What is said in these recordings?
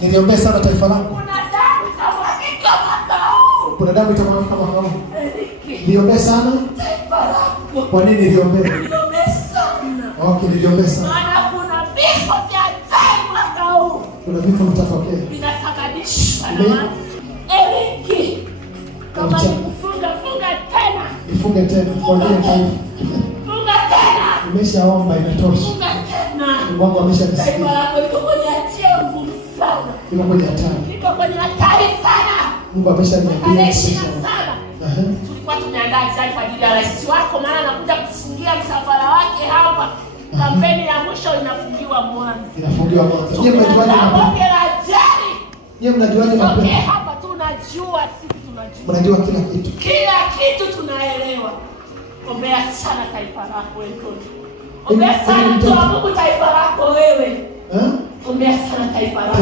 Niliombea sana taifa langu. Kuna damu itamwagika mwaka huu. Kuna damu itamwagika mwaka huu. Niliombea sana taifa langu. Kwa nini niliombea? Niliombea sana. Okay, niliombea sana. Maana kuna vifo vya ajabu mwaka huu. Kuna vifo vitatokea. Vinasababishwa na watu. Eriki. Kama ni kufunga tena. Nifunge tena kwa vile taifa. Funga tena. Nimeshaomba inatosha. Funga tena. Mungu ameshanisikia. Taifa lako liko kwenye hatia ngumu sana. Liko kwenye hatari. Liko kwenye hatari sana. Mungu ameshaniambia sana. Tulikuwa tumeandaa jari kwa ajili ya rais wako, maana anakuja kufungia msafara wake hapa. Kampeni ya mwisho inafungiwa Mwanza. Inafungiwa Mwanza. Je, mnajuaje bonge la jari? Je, mnajuaje mapema? Hapa tunajua, sisi tunajua. Mnajua kila kitu. Kila kitu tunaelewa. Ombea sana taifa lako wewe. Ombea sana mtu wa Mungu taifa lako wewe. Ombea sana taifa lako.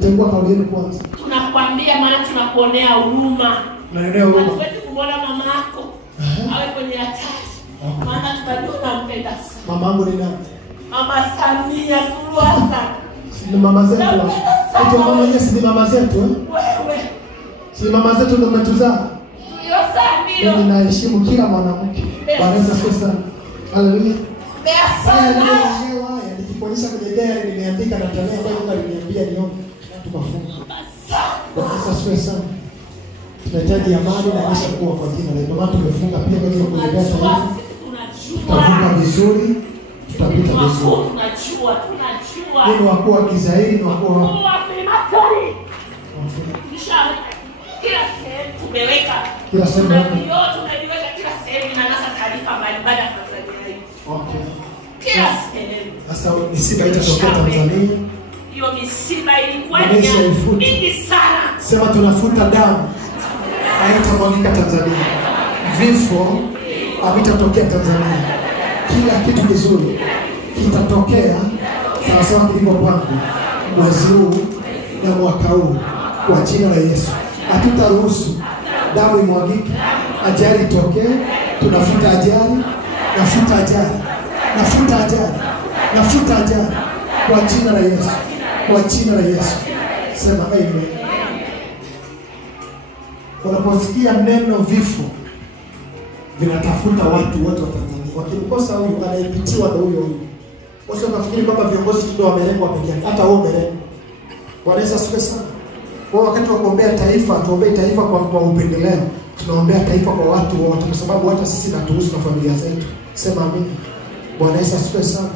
Tengua kauli yenu kwanza. Tunakwambia maana tunakuonea huruma. Tunaonea huruma. Hatuwezi kumwona mama yako awe kwenye hatari. Maana tunajua unampenda sana. Mama yangu ni nani? Mama Samia Suluhu Hassan. Ni mama zetu. Eti mama yenyewe si mama zetu Wewe. Si mama zetu ndio umetuzaa. Ndio. Mimi naheshimu kila mwanamke. Bwana Yesu asifiwe. Haleluya. Haya nikikuonyesha kwenye diary nimeandika na tarehe ambayo Mungu aliniambia niombe tukafunga. Bwana Yesu asifiwe sana. Tunahitaji amani na maisha kuwa kwa jina la Mungu. Tumefunga pia kwa ajili ya kuelekea taifa. Tutafunga vizuri, tutapita vizuri. Tunajua. Ni wakuu wa Israeli ni wakuu wa kila sehemu tumeweka. Kila sehemu tunaiweka kila sehemu na nasa taarifa mbalimbali ya Tanzania hii. Okay. Kila sehemu. Sasa misiba itatokea Tanzania. Hiyo misiba ilikuwa mingi sana. Sema tunafuta damu. Haitamwagika Tanzania. Vifo havitatokea Tanzania. Kila kitu kizuri kitatokea sawa sawa kilivyopango mwezi huu na mwaka huu kwa jina la Yesu. Hatutaruhusu damu imwagike, ajali itokee. Tunafuta ajali, nafuta ajali, nafuta ajali, nafuta ajali kwa jina la Yesu, kwa jina la Yesu. Sema amen. Unaposikia neno vifo vinatafuta watu wote wa Tanzania. Wakimkosa huyu anayepitiwa na huyo. Wao wanafikiri kwamba viongozi ndio wamelengwa pekee yake. Hata wao wamelengwa. Bwana Yesu asifiwe sana. Kwa wakati wa kuombea taifa, tuombee taifa kwa upendeleo. Tunaombea taifa kwa watu wote kwa sababu hata sisi natuhusu na familia zetu. Sema amen. Bwana Yesu asifiwe sana.